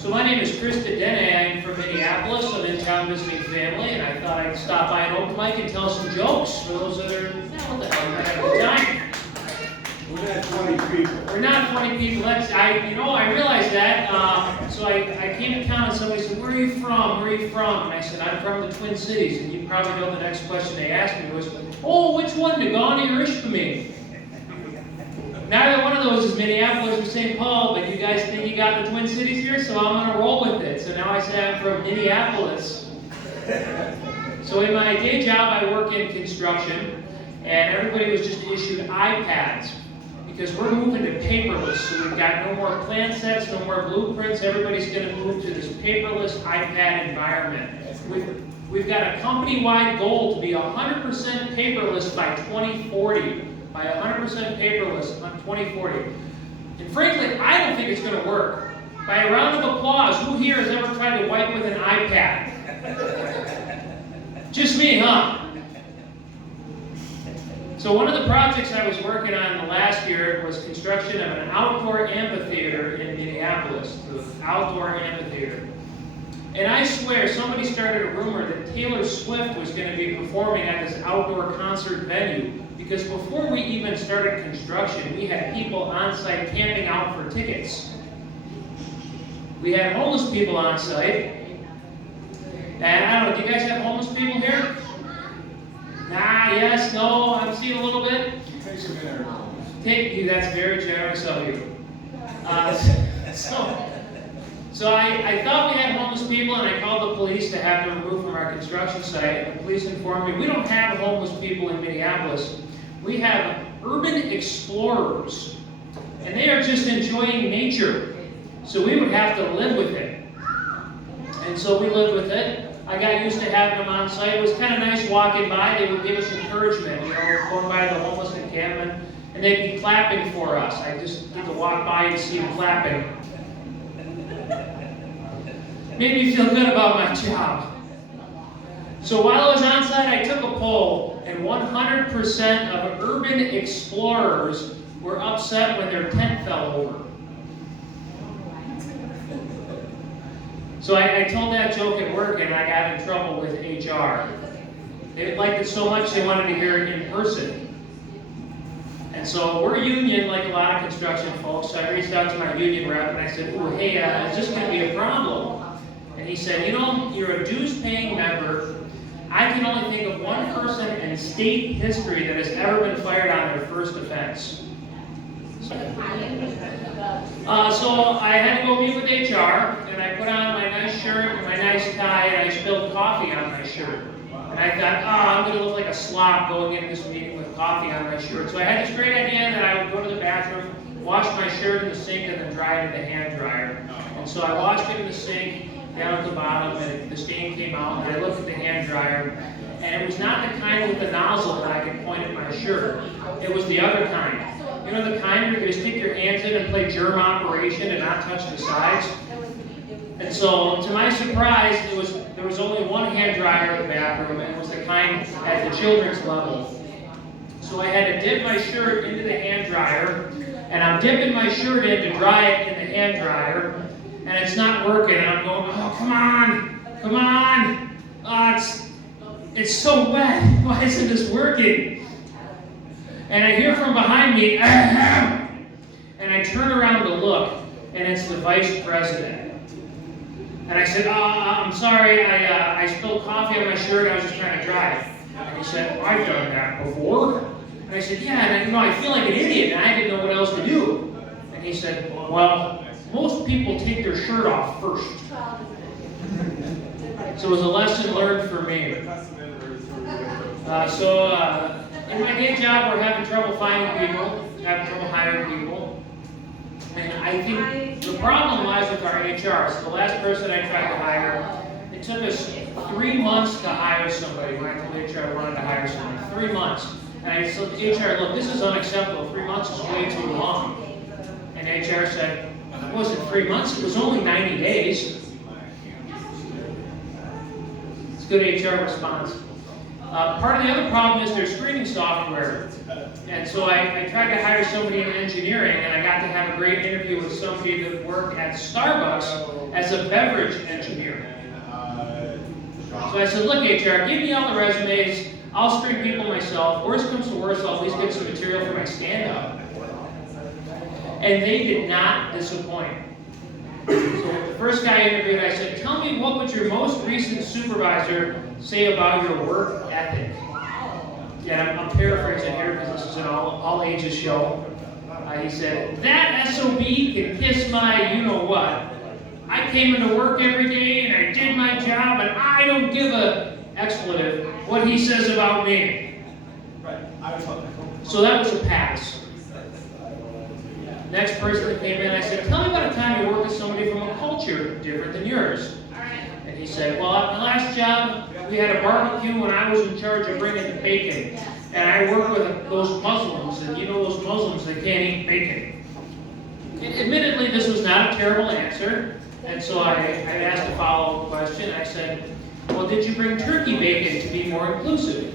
So my name is Chris Dene. I'm from Minneapolis. I'm in town visiting family, and I thought I'd stop by an open mic and tell some jokes for those that are, what the hell, you might have a good time. We're not 20 people. We're not 20 people. I realized that. So I came to town and somebody said, "Where are you from? Where are you from?" And I said, "I'm from the Twin Cities." And you probably know the next question they asked me was, "Oh, which one, Negaunee or Ishpeming?" Neither one of those is Minneapolis or St. Paul, but you guys think you got the Twin Cities here, so I'm going to roll with it. So now I say I'm from Minneapolis. So in my day job, I work in construction, and everybody was just issued iPads because we're moving to paperless. So we've got no more plan sets, no more blueprints. Everybody's going to move to this paperless iPad environment. We've got a company-wide goal to be 100% paperless by 2040. By 100% paperless on 2040. And frankly, I don't think it's going to work. By a round of applause, who here has ever tried to wipe with an iPad? Just me, huh? So one of the projects I was working on the last year was construction of an outdoor amphitheater in Minneapolis, the outdoor amphitheater. And I swear, somebody started a rumor that Taylor Swift was going to be performing at this outdoor concert venue. Because before we even started construction, we had people on site camping out for tickets. We had homeless people on site. And I don't know, do you guys have homeless people here? Nah, yes, no, I'm seeing a little bit. Take you, that's very generous of you. So I thought we had homeless people, and I called the police to have them removed from our construction site. And the police informed me, we don't have homeless people in Minneapolis. We have urban explorers, and they are just enjoying nature. So we would have to live with it. And so we lived with it. I got used to having them on site. It was kind of nice walking by. They would give us encouragement, going by the homeless encampment, and they'd be clapping for us. I just get to walk by and see them clapping. Made me feel good about my job. So while I was on site, I took a poll, and 100% of urban explorers were upset when their tent fell over. So I told that joke at work, and I got in trouble with HR. They liked it so much they wanted to hear it in person. And so we're a union, like a lot of construction folks, so I reached out to my union rep, and I said, "Ooh, hey, is this going to be a problem?" And he said, "You're a dues-paying member. I can only think of one person in state history that has ever been fired on their first offense." So I had to go meet with HR, and I put on my nice shirt and my nice tie, and I spilled coffee on my shirt. And I thought, I'm going to look like a slob going into this meeting with coffee on my shirt. So I had this great idea that I would go to the bathroom, wash my shirt in the sink, and then dry it in the hand dryer. And so I washed it in the sink, down at the bottom, and the stain came out, and I looked at the hand dryer, and it was not the kind with the nozzle that I could point at my shirt. It was the other kind. You know, the kind where you just stick your hands in and play germ operation and not touch the sides? And so, to my surprise, there was only one hand dryer in the bathroom, and it was the kind at the children's level. So I had to dip my shirt into the hand dryer, and I'm dipping my shirt in to dry it in the hand dryer, and it's not working, and I'm going, oh, come on, it's so wet, why isn't this working? And I hear from behind me, ahem, and I turn around to look, and it's the vice president. And I said, I'm sorry, I spilled coffee on my shirt, I was just trying to dry it. And he said, well, I've done that before. And I said, yeah, and I feel like an idiot, and I didn't know what else to do. And he said, well, most people take their shirt off first. So it was a lesson learned for me. In my day job, we're having trouble finding people, having trouble hiring people. And I think the problem lies with our HR. So the last person I tried to hire, it took us 3 months to hire somebody when I told HR I wanted to hire somebody. 3 months. And I said to HR, look, this is unacceptable. 3 months is way too long. And HR said, it wasn't 3 months, it was only 90 days. It's a good HR response. Part of the other problem is their screening software. And so I tried to hire somebody in engineering, and I got to have a great interview with somebody that worked at Starbucks as a beverage engineer. So I said, look, HR, give me all the resumes. I'll screen people myself. Worst comes to worst, I'll at least get some material for my stand-up. And they did not disappoint. So the first guy I interviewed, I said, tell me, what would your most recent supervisor say about your work ethic? Yeah, I'm paraphrasing here because this is an all ages show. He said, that SOB can kiss my you-know-what. I came into work every day and I did my job and I don't give a expletive what he says about me. So that was a pass. Next person that came in, I said, tell me about a time you worked with somebody from a culture different than yours. And he said, well, at my last job, we had a barbecue and I was in charge of bringing the bacon. And I work with those Muslims, and you know those Muslims, they can't eat bacon. And admittedly, this was not a terrible answer. And so I asked a follow-up question. I said, well, did you bring turkey bacon to be more inclusive?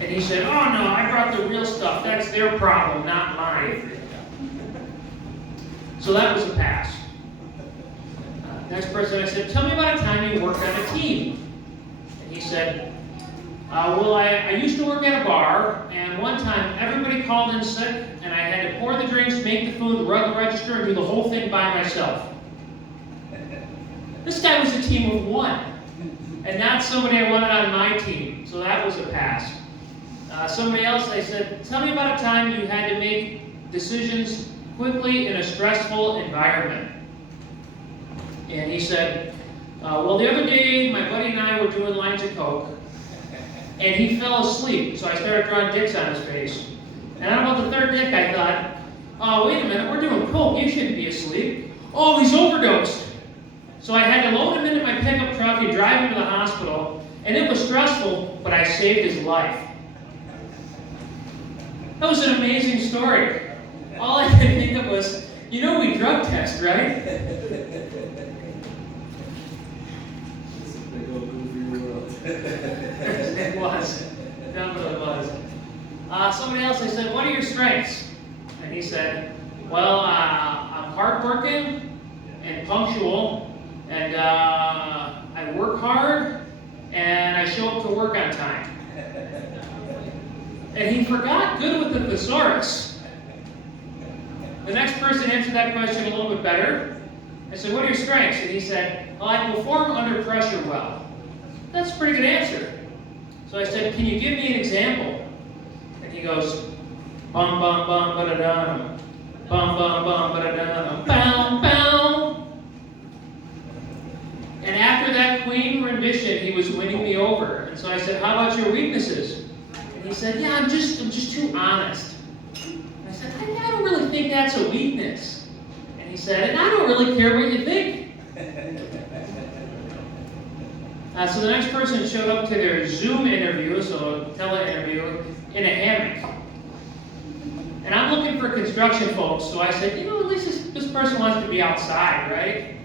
And he said, oh no, I brought the real stuff. That's their problem, not mine. So that was a pass. Next person, I said, tell me about a time you worked on a team. And he said, well, I used to work at a bar, and one time everybody called in sick, and I had to pour the drinks, make the food, run the register, and do the whole thing by myself. This guy was a team of one, and not somebody I wanted on my team, so that was a pass. Somebody else, I said, tell me about a time you had to make decisions quickly in a stressful environment. And he said, well, the other day, my buddy and I were doing lines of coke, and he fell asleep, so I started drawing dicks on his face. And on about the third dick, I thought, oh, wait a minute, we're doing coke, you shouldn't be asleep. Oh, he's overdosed. So I had to load him into my pickup truck and drive him to the hospital, and it was stressful, but I saved his life. That was an amazing story. All I could think of was, you know we drug test, right? It was. It definitely was. Somebody else, I said, what are your strengths? And he said, well, I'm hardworking and punctual, and I work hard, and I show up to work on time. And he forgot good with the thesaurus. The next person answered that question a little bit better. I said, what are your strengths? And he said, well, I perform under pressure well. That's a pretty good answer. So I said, can you give me an example? And he goes, bum bum bum ba-da-dum, bum bum bum ba-da-dum, bow bow. And after that Queen rendition, he was winning me over. And so I said, how about your weaknesses? And he said, yeah, I'm just too honest. And I said, I don't really think that's a weakness. And he said, and I don't really care what you think. So the next person showed up to their Zoom interview, so a tele-interview, in a hammock. And I'm looking for construction folks, so I said, you know, at least this person wants to be outside, right?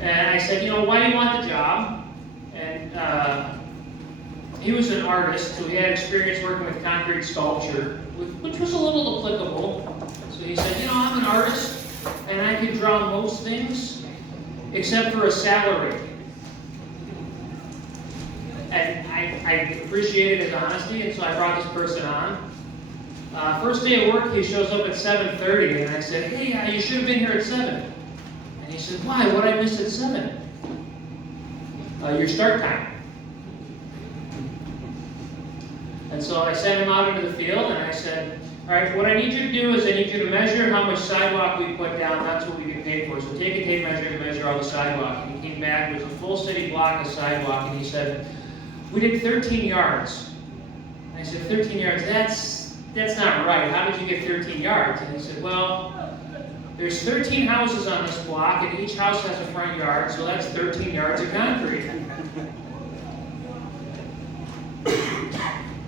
And I said, you know, why do you want the job? And he was an artist, so he had experience working with concrete sculpture, which was a little applicable. So he said, you know, I'm an artist, and I can draw most things, except for a salary. And I appreciated his honesty, and so I brought this person on. First day of work, he shows up at 7:30, and I said, hey, you should have been here at 7. And he said, why? What did I miss at 7? Your start time. And so I sent him out into the field, and I said, all right, what I need you to do is I need you to measure how much sidewalk we put down. That's what we get paid for. So take a tape measure and measure all the sidewalk. And he came back, it was a full city block of sidewalk, and he said, we did 13 yards. And I said, 13 yards, that's not right. How did you get 13 yards? And he said, well, there's 13 houses on this block, and each house has a front yard, so that's 13 yards of concrete.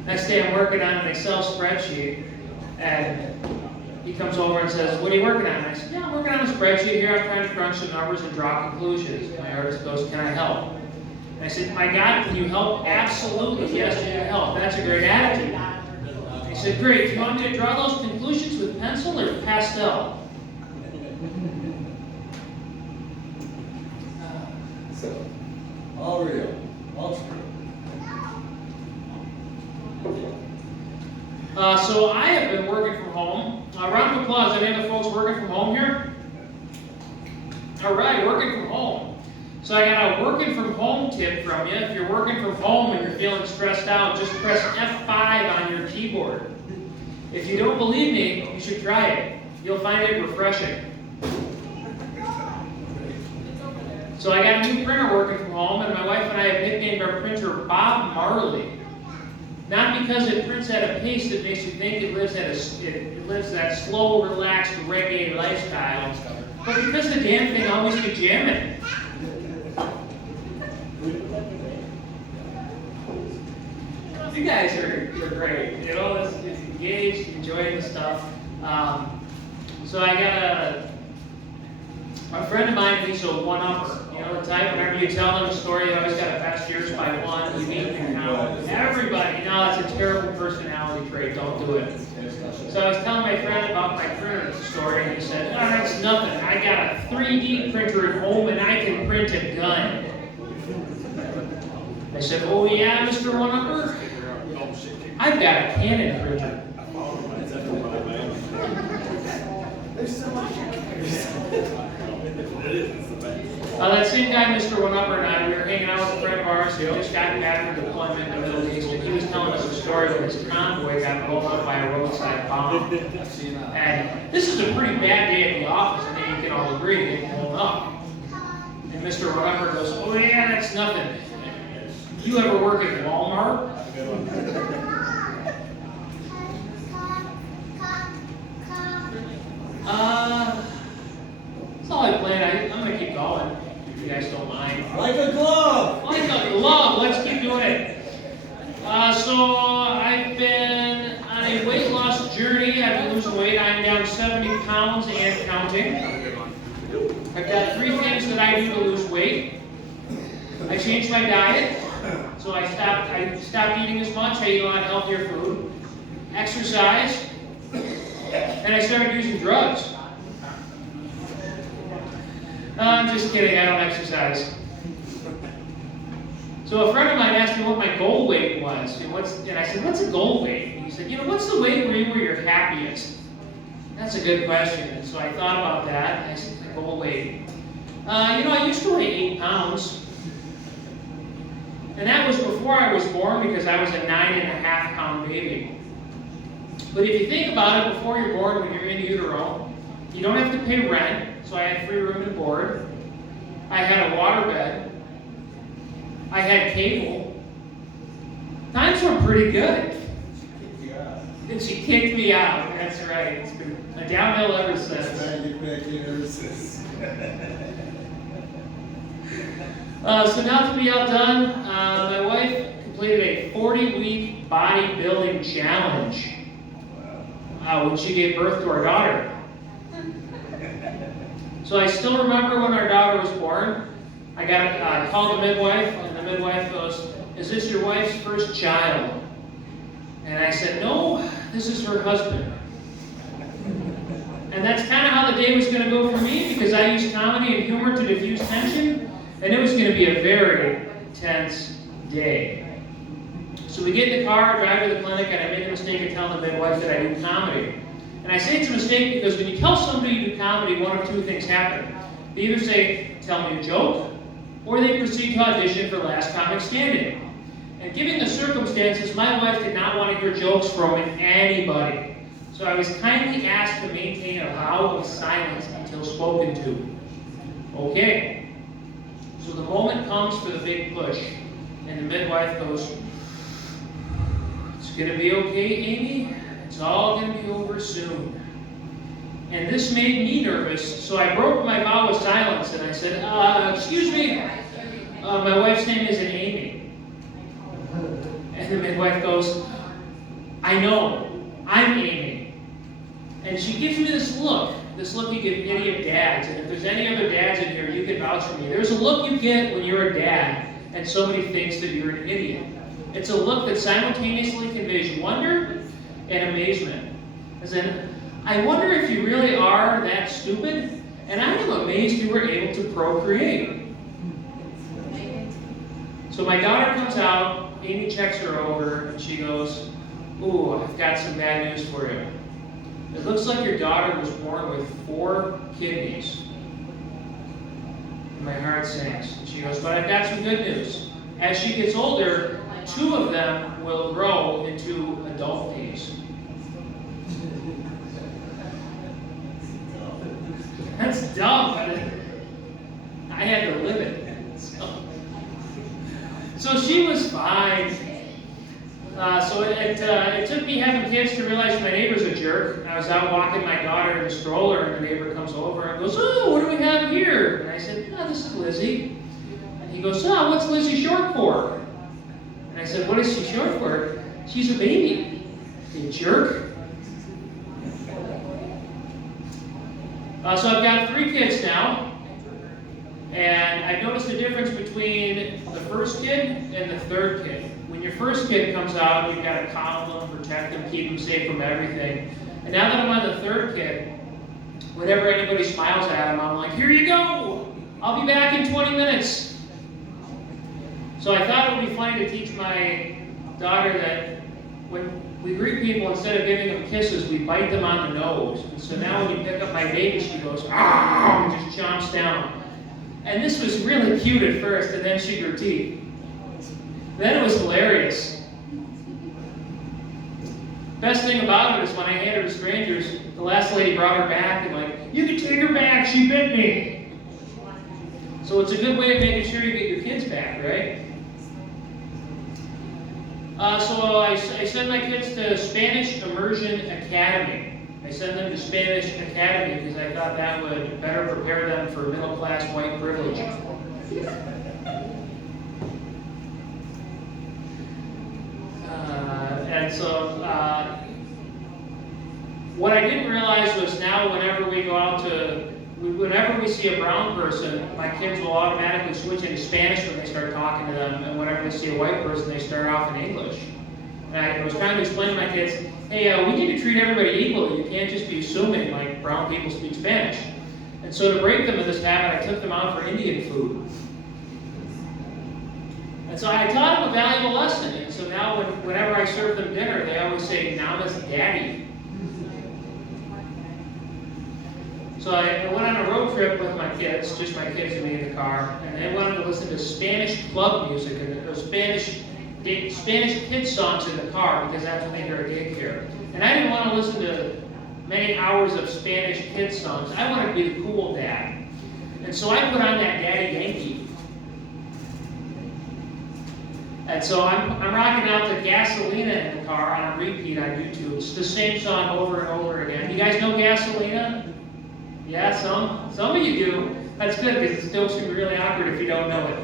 Next day I'm working on an Excel spreadsheet, and he comes over and says, what are you working on? And I said, yeah, I'm working on a spreadsheet here. I'm trying to crunch some numbers and draw conclusions. My artist goes, can I help? And I said, my God, can you help? Absolutely, yes, I can help. That's a great attitude. He said, great. Do you want me to draw those conclusions with pencil or pastel? So, all real, all true. So I have been working from home. Round of applause. Any other folks working from home here? All right, working from home. So I got a working from home tip from you. If you're working from home and you're feeling stressed out, just press F5 on your keyboard. If you don't believe me, you should try it. You'll find it refreshing. So I got a new printer working from home, and my wife and I have nicknamed our printer Bob Marley. Not because it prints at a pace that makes you think it lives that slow, relaxed reggae lifestyle, but because the damn thing always be jamming. You guys are great. You know, it's engaged, enjoying the stuff. So I got a friend of mine, he's a one-upper. You know the type, whenever you tell them a story, you always got to pass yours by one. You beat them count. Everybody, that's a terrible personality trait. Don't do it. So I was telling my friend about my printer story, and he said, oh, that's nothing. I got a 3D printer at home, and I can print a gun. I said, oh yeah, Mr. One-Upper? I've got a Canon printer. That same guy, Mr. One-Upper, and I, we were hanging out with a friend of ours who just got back from deployment in the Middle East, and he was telling us a story where his convoy got blown up by a roadside bomb. And this is a pretty bad day at the office, I think you can all agree, getting blown up. And Mr. One-Upper goes, oh yeah, that's nothing. You ever work at Walmart? That's all I planned. I'm going to keep going, if you guys don't mind. Like a glove! Like a glove. Let's keep doing it. So I've been on a weight loss journey. I've been losing weight. I'm down 70 pounds and counting. I've got 3 things that I do to lose weight. I changed my diet. So I stopped eating as much. I eat a lot of healthier food. Exercise. And I started using drugs. I'm just kidding, I don't exercise. So a friend of mine asked me what my goal weight was. And I said, what's a goal weight? And he said, what's the weight where you're happiest? That's a good question. And so I thought about that, and I said, my goal weight. I used to weigh 8 pounds. And that was before I was born because I was a 9.5-pound baby. But if you think about it, before you're born, when you're in utero, you don't have to pay rent, so I had free room and board. I had a water bed. I had cable. Times were pretty good. And she kicked me out, that's right. It's been a downhill ever since. So now to be outdone, my wife completed a 40-week bodybuilding challenge when she gave birth to our daughter. So I still remember when our daughter was born. I called the midwife, and the midwife goes, "Is this your wife's first child?" And I said, "No, this is her husband." And that's kind of how the day was going to go for me, because I used comedy and humor to diffuse tension, and it was going to be a very tense day. So we get in the car, drive to the clinic, and I make a mistake of telling the midwife that I do comedy. And I say it's a mistake because when you tell somebody you do comedy, one of 2 things happen. They either say, "Tell me a joke," or they proceed to audition for Last Comic Standing. And given the circumstances, my wife did not want to hear jokes from anybody. So I was kindly asked to maintain a vow of silence until spoken to. Okay. So the moment comes for the big push, and the midwife goes, "It's going to be okay, Amy. It's all going to be over soon." And this made me nervous, so I broke my vow of silence, and I said, "Excuse me, my wife's name isn't Amy." And the midwife goes, "I know, I'm Amy." And she gives me this look you give idiot dads, and if there's any other dads in here, you can vouch for me. There's a look you get when you're a dad, and somebody thinks that you're an idiot. It's a look that simultaneously conveys wonder and amazement. As in, I wonder if you really are that stupid, and I am amazed you were able to procreate. So my daughter comes out, Amy checks her over, and she goes, "Ooh, I've got some bad news for you. It looks like your daughter was born with 4 kidneys." And my heart sinks. She goes, "But I've got some good news. As she gets older, 2 of them will grow into adult knees." That's dumb, but I had to live it. So she was fine. So it took me having kids to realize my neighbor's a jerk. I was out walking my daughter in the stroller, and the neighbor comes over and goes, "Oh, what do we have here?" And I said, "Oh, this is Lizzie." And he goes, "Oh, what's Lizzie short for?" And I said, "What is she short for?" "She's a baby." "You jerk." So I've got 3 kids now, and I've noticed a difference between the first kid and the third kid. When your first kid comes out, you've got to coddle them, protect them, keep them safe from everything. And now that I'm on the third kid, whenever anybody smiles at him, I'm like, "Here you go! I'll be back in 20 minutes." So I thought it would be funny to teach my daughter that when we greet people, instead of giving them kisses, we bite them on the nose. And so now when you pick up my baby, she goes, "Ah!" and just chomps down. And this was really cute at first, and then she grew teeth. Then it was hilarious. Best thing about it is when I hand her to strangers, the last lady brought her back and like, "You can take her back, she bit me." So it's a good way of making sure you get your kids back, right? So I send my kids to Spanish Immersion Academy. I send them to Spanish Academy because I thought that would better prepare them for middle-class white privilege. And so what I didn't realize was now whenever we go out whenever we see a brown person, my kids will automatically switch into Spanish when they start talking to them, and whenever they see a white person, they start off in English. And I was trying to explain to my kids, hey, we need to treat everybody equally. You can't just be assuming like brown people speak Spanish. And so to break them of this habit, I took them out for Indian food. And so I taught them a valuable lesson. And so now whenever I serve them dinner, they always say, "Nama's Daddy." So I went on a road trip with my kids, just my kids and me in the car, and they wanted to listen to Spanish club music or Spanish kids songs in the car because that's when they hear a daycare. And I didn't want to listen to many hours of Spanish kids songs. I wanted to be the cool dad. And so I put on that Daddy Yankee. And so I'm rocking out the Gasolina in the car on a repeat on YouTube. It's the same song over and over again. You guys know Gasolina? Yeah, some of you do. That's good because it's still be really awkward if you don't know it.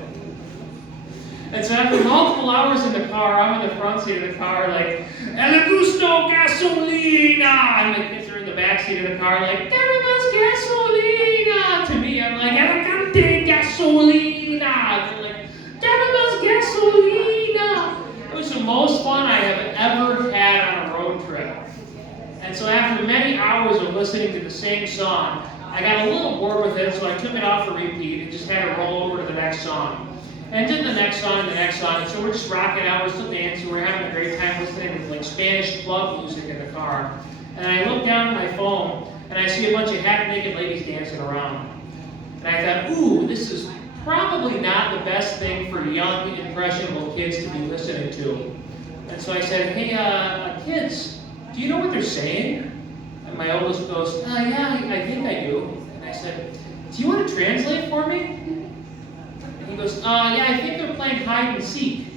And so after multiple hours in the car, I'm in the front seat of the car like, "El gusto gasolina!" And the kids are in the back seat of the car like, "Tenemos gasolina!" To me, I'm like, "Elegante gasolina!" They're like, "Tenemos gasolina!" It was the most fun I have ever had on a road trip. And so after many hours of listening to the same song, I got a little bored with it, so I took it off a repeat and just had it roll over to the next song. And then the next song and the next song, and so we're just rocking out, we're still dancing, we're having a great time listening to like Spanish club music in the car. And I look down at my phone, and I see a bunch of half-naked ladies dancing around. And I thought, ooh, this is probably not the best thing for young, impressionable kids to be listening to. And so I said, "Hey, kids, do you know what they're saying?" And my oldest goes, "Yeah, I think I do." And I said, "Do you want to translate for me?" And he goes, "Yeah, I think they're playing hide and seek."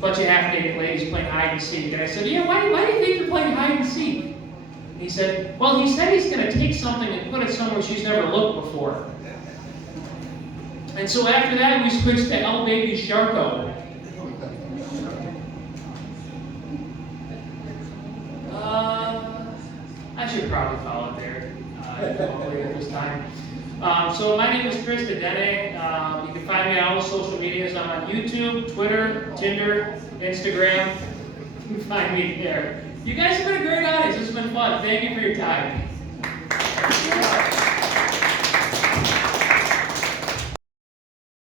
Bunch of half-naked ladies playing hide and seek. And I said, "Yeah, why do you think they're playing hide and seek?" And he said, "Well, he said he's going to take something and put it somewhere she's never looked before." And so after that, we switched to El Baby Sharko. I should probably call it there. I won't leave it this time. So my name is Chris Dedenne. You can find me on all the social medias. I'm on YouTube, Twitter, Tinder, Instagram. You can find me there. You guys have been a great audience. This has been fun. Thank you for your time.